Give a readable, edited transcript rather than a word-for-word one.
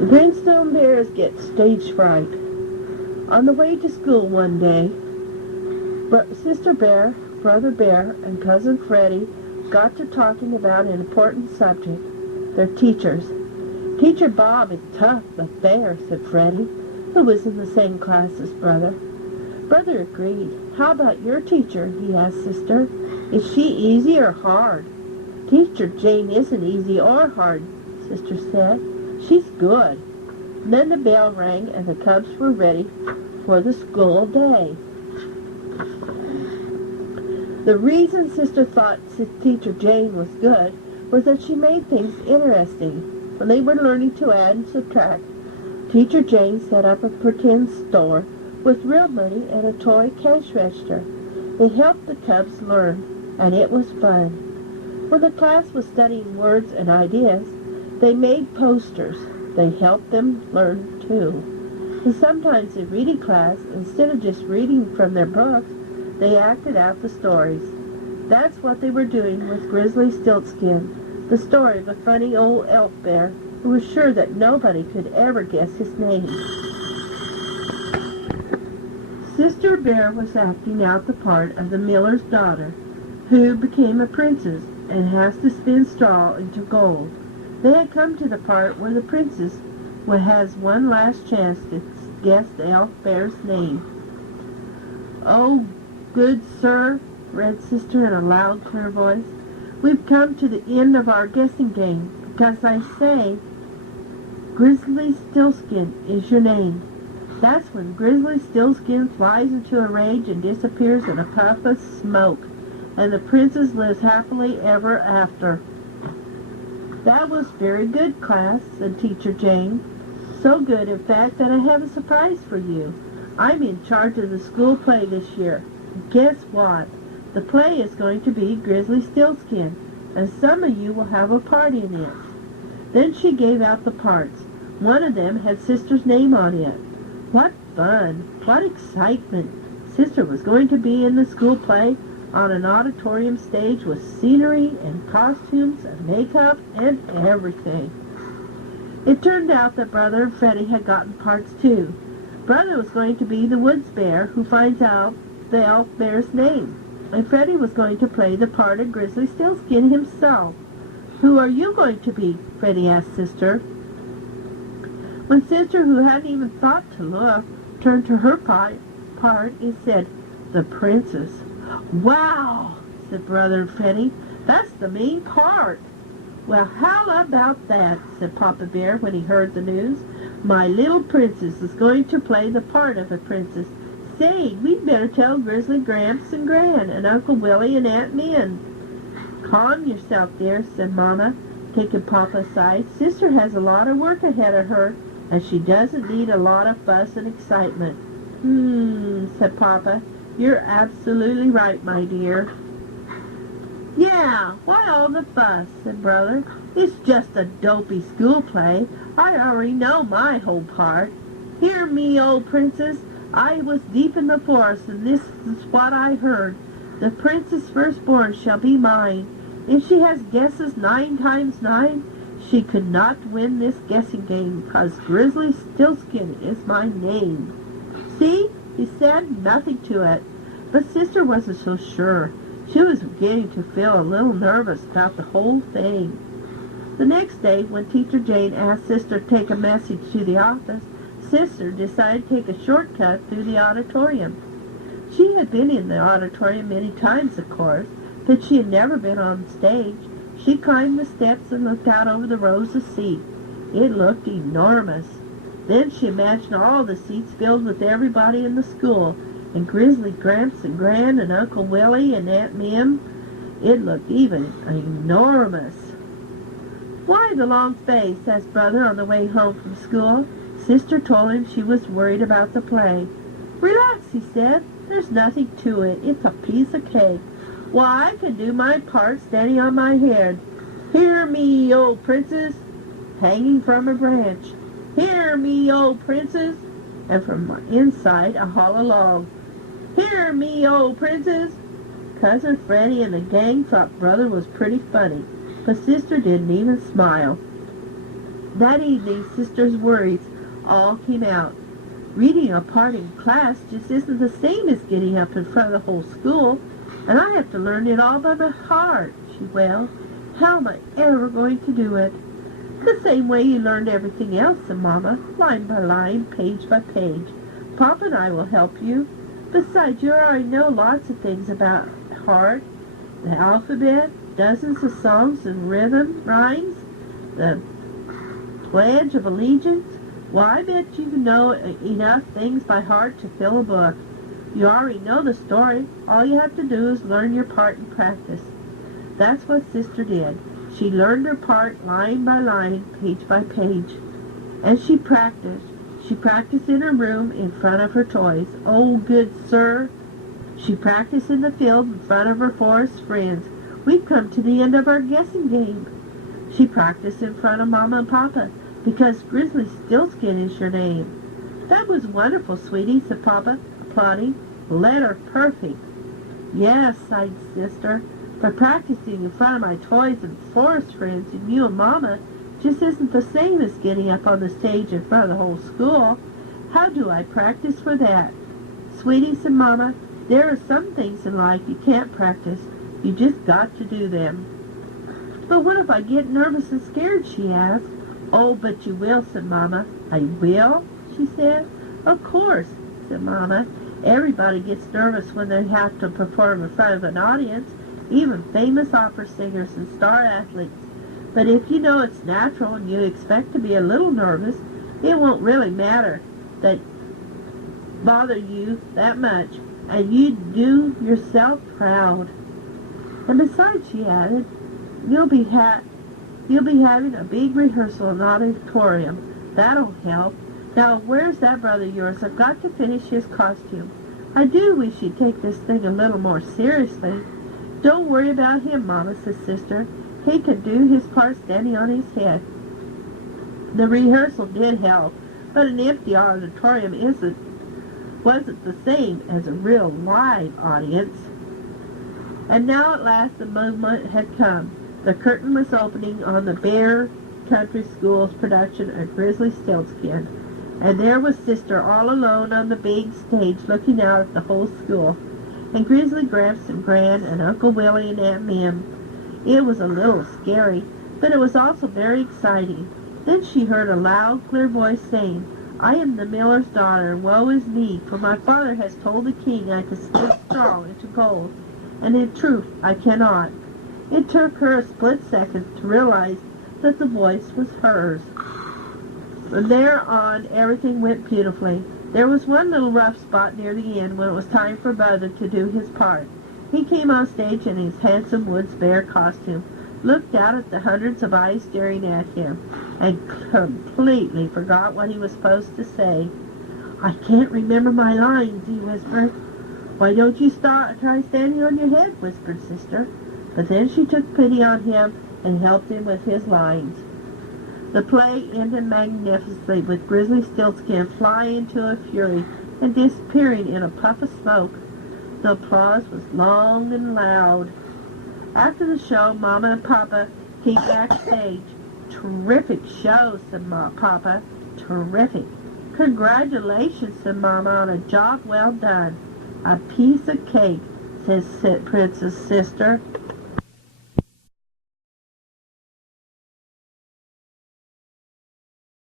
Greenstone bears get stage fright. On the way to school one day, Sister Bear, Brother Bear, and Cousin Freddie got to talking about an important subject, their teachers. Teacher Bob is tough but fair, said Freddie, who was in the same class as Brother. Brother agreed. How about your teacher, he asked Sister. Is she easy or hard? Teacher Jane isn't easy or hard, Sister said. She's good. And then the bell rang and the cubs were ready for the school day. The reason Sister thought Teacher Jane was good was that she made things interesting. When they were learning to add and subtract, Teacher Jane set up a pretend store with real money and a toy cash register. It helped the cubs learn, and it was fun. When the class was studying words and ideas, they made posters. They helped them learn too. And sometimes in reading class, instead of just reading from their books, they acted out the stories. That's what they were doing with Grizzly Stiltskin, the story of a funny old elf bear who was sure that nobody could ever guess his name. Sister Bear was acting out the part of the miller's daughter, who became a princess and has to spin straw into gold. They had come to the part where the princess has one last chance to guess the elf bear's name. "Oh, good sir," read Sister in a loud, clear voice, "we've come to the end of our guessing game, because I say Grizzly Stillskin is your name." That's when Grizzly Stillskin flies into a rage and disappears in a puff of smoke, and the princess lives happily ever after. "That was very good, class," said Teacher Jane. "So good, in fact, that I have a surprise for you. I'm in charge of the school play this year. Guess what? The play is going to be Grizzly Stillskin, and some of you will have a part in it." Then she gave out the parts. One of them had Sister's name on it. What fun! What excitement! Sister was going to be in the school play on an auditorium stage with scenery and costumes and makeup and everything. It turned out that Brother and Freddie had gotten parts too. Brother was going to be the woods bear who finds out the elf bear's name, and Freddie was going to play the part of Grizzly Stillskin himself. "Who are you going to be?" Freddie asked Sister. When Sister, who hadn't even thought to look, turned to her part, it said, "The princess." "Wow!" said Brother and Freddie. "That's the main part." "Well, how about that?" said Papa Bear when he heard the news. "My little princess is going to play the part of a princess. Say, we'd better tell Grizzly Gramps and Gran and Uncle Willie and Aunt Min." "Calm yourself, dear," said Mama, taking Papa aside. "Sister has a lot of work ahead of her, and she doesn't need a lot of fuss and excitement." Said Papa. "You're absolutely right, my dear." "Yeah, why all the fuss?" said Brother. "It's just a dopey school play. I already know my whole part. Hear me, old princess. I was deep in the forest, and this is what I heard. The princess firstborn shall be mine. If she has guesses 9 times 9, she could not win this guessing game, because Grizzly Stillskin is my name. See, he said nothing to it. But Sister wasn't so sure. She was beginning to feel a little nervous about the whole thing. The next day, when Teacher Jane asked Sister to take a message to the office, Sister decided to take a shortcut through the auditorium. She had been in the auditorium many times, of course, but she had never been on stage. She climbed the steps and looked out over the rows of seats. It looked enormous. Then she imagined all the seats filled with everybody in the school, and Grizzly Gramps and Gran and Uncle Willie and Aunt Mim. It looked even enormous. "Why the long face?" asked Brother on the way home from school. Sister told him she was worried about the play. "Relax," he said. "There's nothing to it. It's a piece of cake. Why, I can do my part standing on my head. Hear me, old princess," hanging from a branch. "Hear me, old princess," and from inside a hollow log. "Hear me, old princess." Cousin Freddie and the gang thought Brother was pretty funny, but Sister didn't even smile. That evening, Sister's worries all came out. Reading a part in class just isn't the same as getting up in front of the whole school, and I have to learn it all by heart, she wailed. How am I ever going to do it? The same way you learned everything else, said Mama, line by line, page by page. Papa and I will help you. Besides, you already know lots of things about heart, the alphabet, dozens of songs and rhymes, the Pledge of Allegiance. Well, I bet you know enough things by heart to fill a book. You already know the story. All you have to do is learn your part and practice. That's what Sister did. She learned her part line by line, page by page. And she practiced. She practiced in her room in front of her toys. Oh, good sir! She practiced in the field in front of her forest friends. We've come to the end of our guessing game. She practiced in front of Mama and Papa, because Grizzly Stillskin is your name. That was wonderful, sweetie, said Papa, applauding. Letter perfect. Yes, sighed Sister, but practicing in front of my toys and forest friends and you and Mama just isn't the same as getting up on the stage in front of the whole school. How do I practice for that? Sweetie, said Mama, there are some things in life you can't practice. You just got to do them. But what if I get nervous and scared, she asked. Oh, but you will, said Mama. I will, she said. Of course, said Mama. Everybody gets nervous when they have to perform in front of an audience, even famous opera singers and star athletes. But if you know it's natural and you expect to be a little nervous, it won't really bother you that much, and you do yourself proud. And besides, she added, you'll be having a big rehearsal in the auditorium. That'll help. Now, where's that brother of yours? I've got to finish his costume. I do wish you'd take this thing a little more seriously. Don't worry about him, Mama, said Sister. He can do his part standing on his head. The rehearsal did help, but an empty auditorium wasn't the same as a real live audience. And now at last the moment had come. The curtain was opening on the Bear Country School's production of Grizzly Stillskin, and there was Sister all alone on the big stage looking out at the whole school, and Grizzly Gramps and Gran and Uncle Willie and Aunt Mim. It was a little scary, but it was also very exciting. Then she heard a loud, clear voice saying, I am the miller's daughter, and woe is me, for my father has told the king I can split straw into gold, and in truth I cannot. It took her a split second to realize that the voice was hers. From there on, everything went beautifully. There was one little rough spot near the end when it was time for Brother to do his part. He came on stage in his handsome woods bear costume, looked out at the hundreds of eyes staring at him, and completely forgot what he was supposed to say. I can't remember my lines, he whispered. Why don't you try standing on your head, whispered Sister. But then she took pity on him and helped him with his lines. The play ended magnificently with Grizzly Stillskin flying into a fury and disappearing in a puff of smoke. The applause was long and loud. After the show, Mama and Papa came backstage. Terrific show, said Papa. Terrific. Congratulations, said Mama, on a job well done. A piece of cake, said Princess Sister.